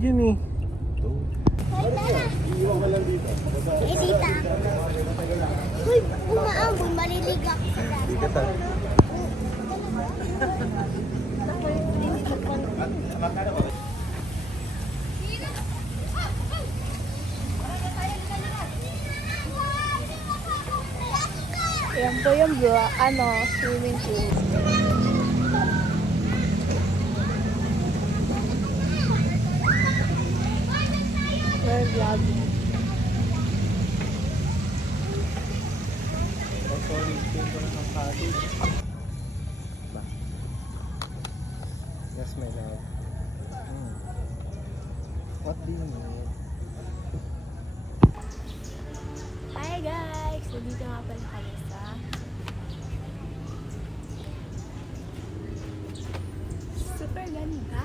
dyan eh. Iiwan ka lang dito. Eh, tita. Uy, umaambon, maliligo ako sa dati. Hindi ka ta. Yan po yung swimming pool. We're vlogging. Oh, sorry. Ito ko na ng cottage. Ba? Yes, my love. What do you mean? Hi guys! So dito nga pala kami sa super ganda!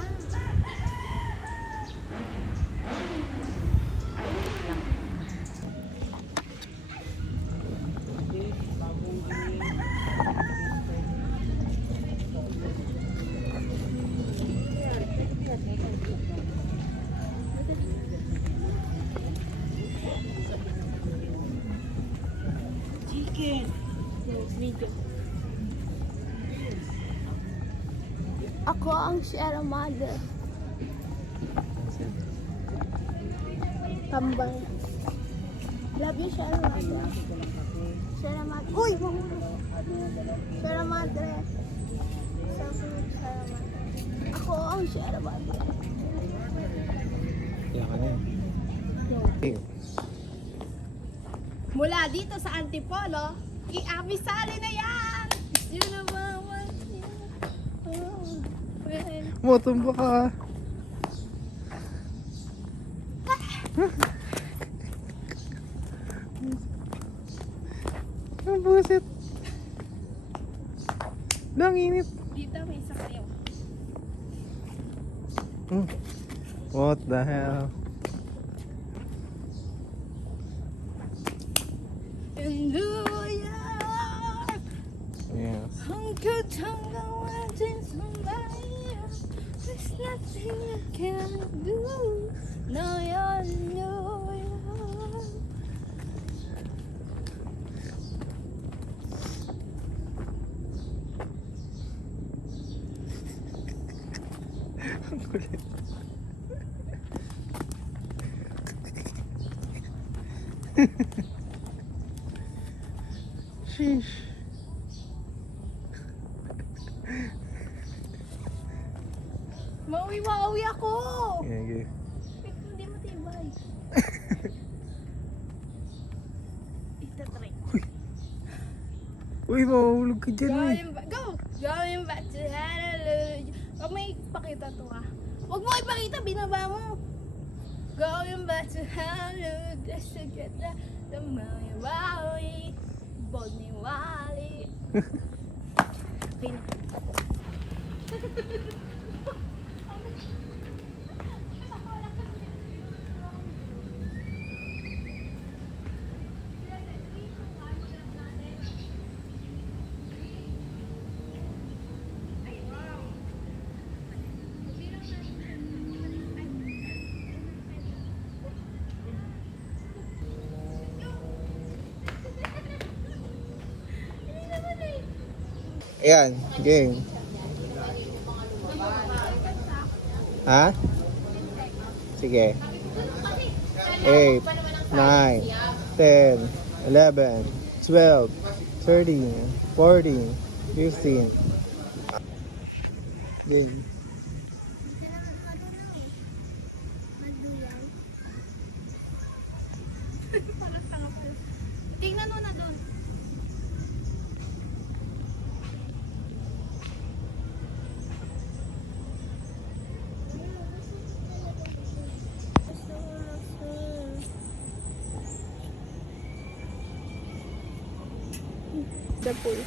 Ako ang Sierra Madre. Tambay. Love you, Sierra Madre. Sierra Madre. Uy! Sierra Madre. Sierra Madre. Ako ang Sierra Madre. Kaya ka na yun. Mula dito sa Antipolo, i-abisali na yan! You know what? Motumba ka. Ang buset. Ang init. Dito may sasayaw. What the hell? In New York, Yes. hanggang hanggang watin sumaya. There's nothing you can do. No, you're in New York. Ang kulit. Sheesh. Mauwi ako! Okay. Hindi mo tibay. Itatry. Uy, mahulog ka dyan eh. Going back to Hallelujah. Huwag may ipakita to ha. Huwag mo ipakita, binaba mo. Going back to Hallelujah. Just to get the money. Wally. Bold ni Wally. Okay na. Ayan, game. Ha? Sige. 8, 9, 10, 11, 12, 13, 14, 15. Game. Tingnan mo na doon. The pool.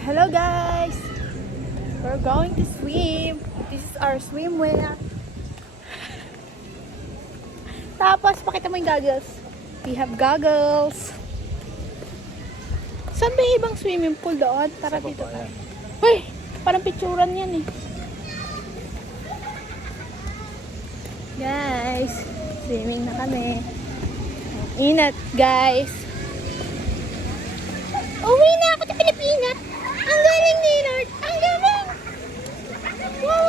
Hello guys! We're going to swim. This is our swimwear. Tapos, pakita mo yung goggles. We have goggles. Saan ba yung ibang swimming pool doon? Tara dito tayo. Uy! Parang picturan yan eh. Guys, swimming na kami. Ang inat, guys. Uwi na ako sa Pilipinas. Ang galing ni Lord. Ang galing. Wow.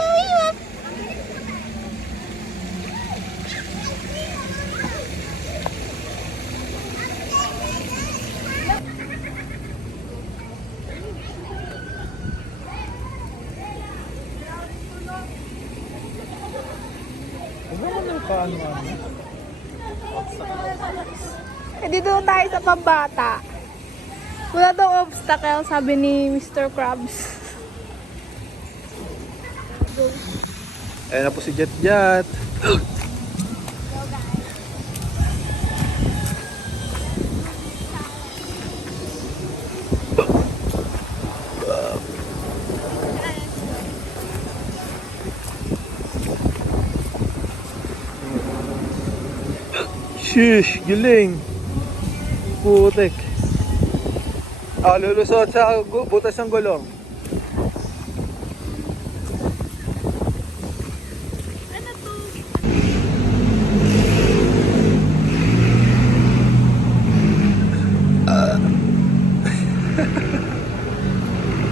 Huwag naman ng paano-ano. Dito tayo sa pambata. Wala daw obstacle, sabi ni Mr. Krabs. Ayan na po si Jet Jet. Sheesh, giling. Putek. Lulusot sa butas ng gulong.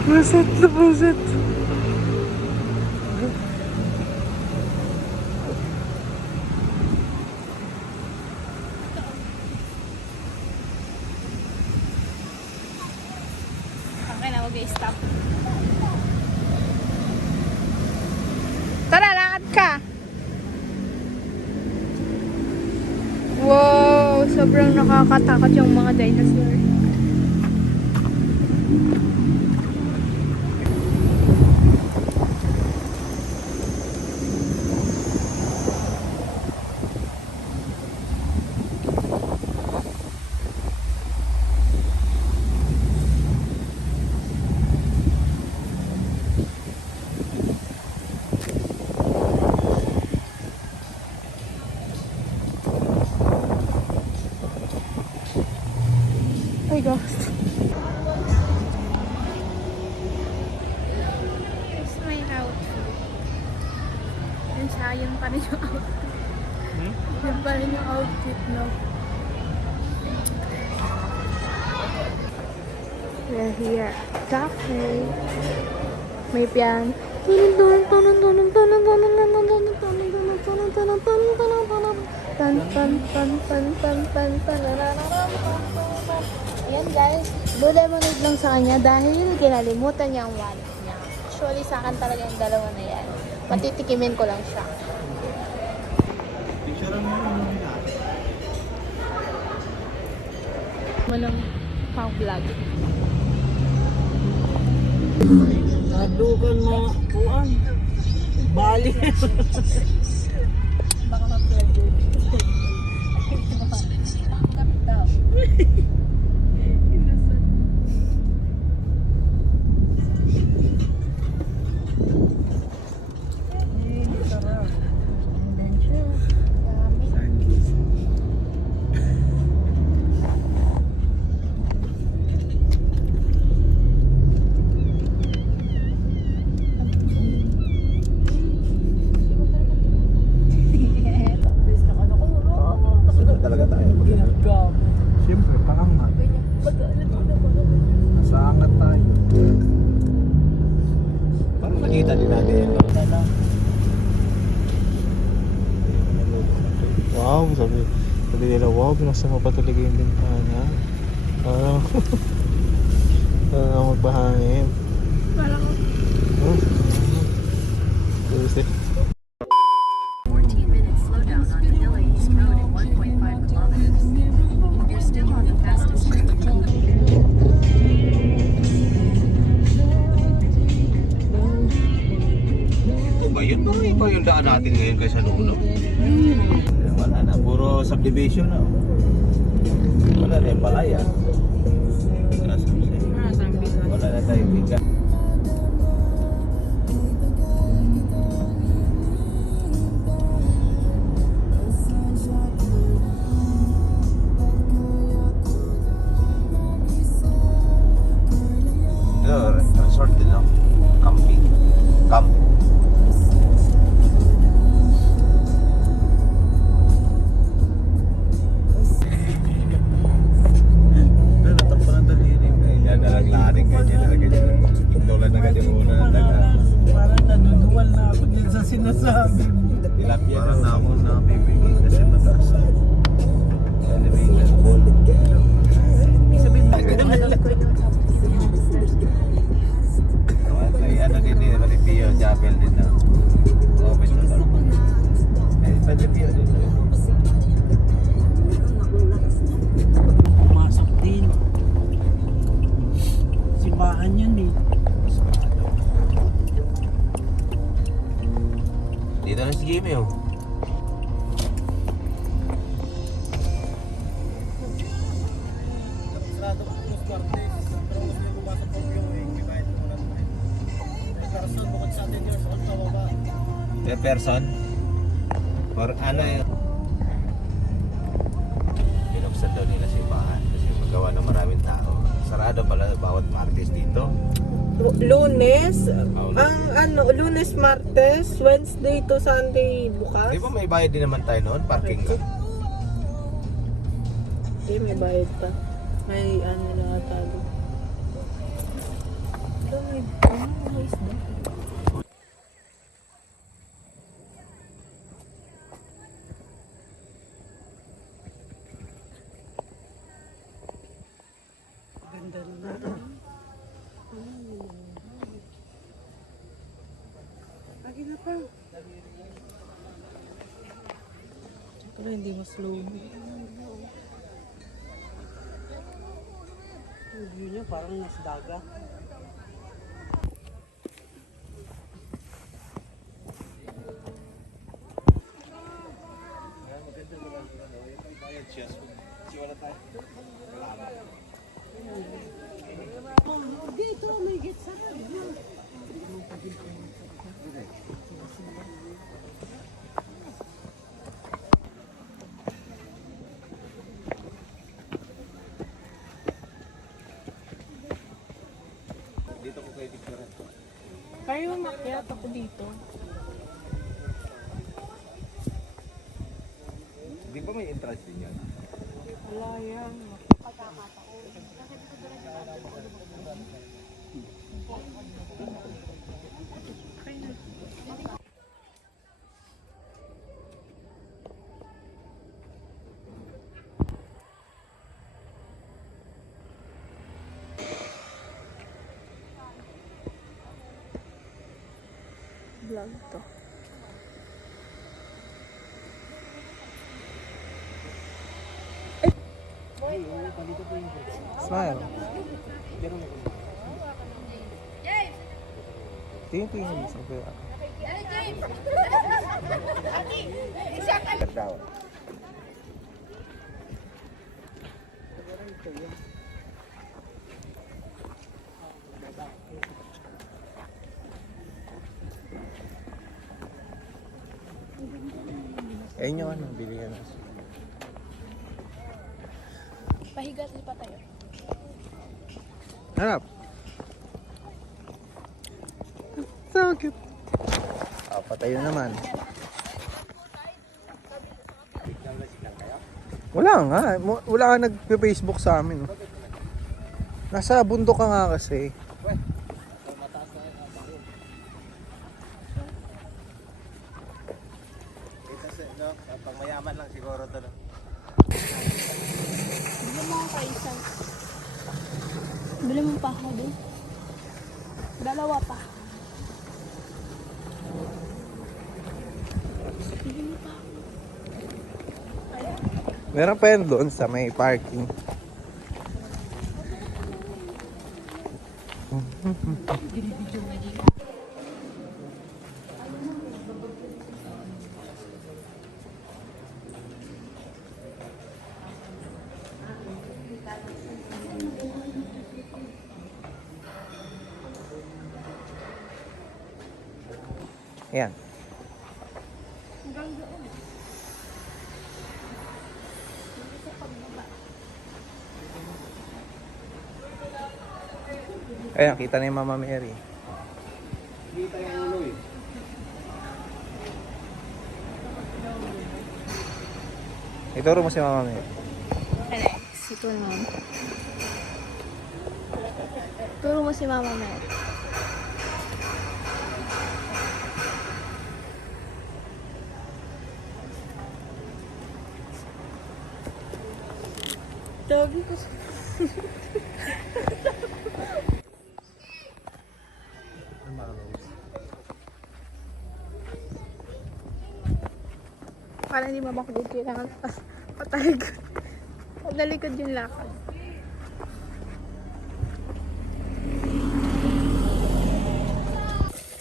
Buset na buset. Okay na, mag-stop. Tara, lakad ka. Wow, sobrang nakakatakot yung mga dinosaur. Oh my gosh. It's my outfit. And sayang pa rin yung outfit. Yun pa rin yung outfit, no? We're here. Cafe. May piano. Ayan guys, blue lemonade lang sa kanya dahil kinalimutan niya ang wallet niya. Actually sa akin talaga yung dalawa na yan. Matitikimin ko lang siya. Picture mo yung Walang pang-vlog. Nadugan mo, kuan. Bali. Baka ma-vlog yun. talaga tayo. Siyempre, paangat. Nasa angat tayo. Parang nakita din natin yun. Wow, sabi nila, wow, binuksan mo pa talaga yung bintana. Parang magbahangin. Parang Oh, Tuesday. 14 minutes slowdown on Manila East Road at 1.5 kilometers. You're still on the fastest route. Ito ba yun? Baka iba yung daan natin ngayon kaysa noon, no? Wala na, puro subdivision na. Wala na yung palaya. Wala na tayong bigas. dami oh. Sarado ko Cruz Martes. Pero gusto niyo pumasok po yung may bayad mo lang. May person bukod sa 10 years old pababa. Per person? Or ano yun? Binuksan daw nila simbahan kasi magawa ng maraming tao. Sarado pala bawat Martes dito. Lunes, Oh, ang ano, Lunes, Martes, Wednesday to Sunday bukas. Di ba may bayad din naman tayo noon? Parking ka. Hindi, may bayad pa. May ano na atalo. May isda. Ganda na. Lagi na pa. Pero hindi mo slow. Yung view niya parang nasa dagat. Dito ko kayo picturean. Kayo makyat ako dito. Di ba may entrance din yan? Wala yan. Vlog to. Smile. Tingin mo sa kuya. Down. Ayun yung ano, bilihan na. Pahiga pa tayo. Harap. So cute. Patayo naman. Wala nga. Wala nga nag-Facebook sa amin. Nasa bundok ka nga kasi. Pag mayaman lang siguro to. Bili mo ang kaisan. Bili mo pa ako doon. Dalawa pa. Bili mo pa. Meron pa yun doon sa may parking. Ayan. Ayan, kita na yung Mama Mary. Kita yung ulo eh. Ituro mo si Mama Mary. Alex, ituro mo. Turo mo si Mama Mel. Sabi ko. Para hindi mabakulog, kailangan patalikod. Patalikod yung lakad.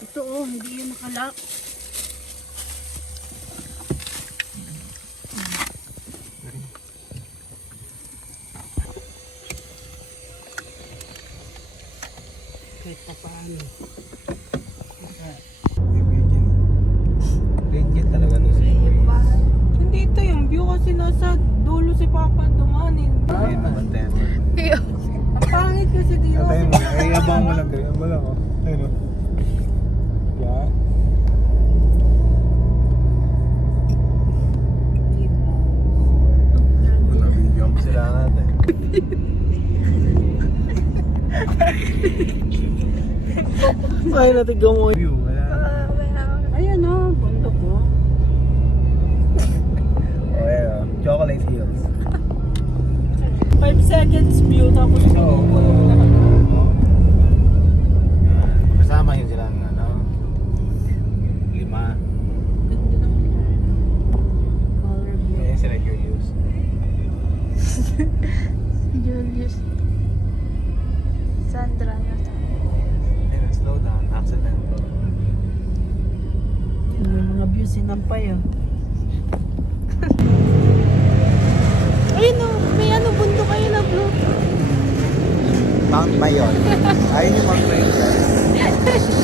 Ito oh, hindi yan nakalak. kahit pa paano. Legit talaga to si Hindi ito yung view kasi nasa dulo si Papa dumanin. Ang pangit kasi dito. Ay, abang mo lang kayo. Wala ko. Ayun o. Yan. Wala video. Sila natin. Ay, natigaw mo. View. Wala. Ayan o, bundok mo. Oh, ayun o. Chocolate Hills. 5 seconds view tapos Kasama yun silang ano, 5. Ayan sila Julius. Julius. Sandra na Ayun, slow down. Accidental. may mga view sinampay ah. Ayun o, may ano bundok kayo na blue. Mount Mayon. Ayun yung Mount Mayon.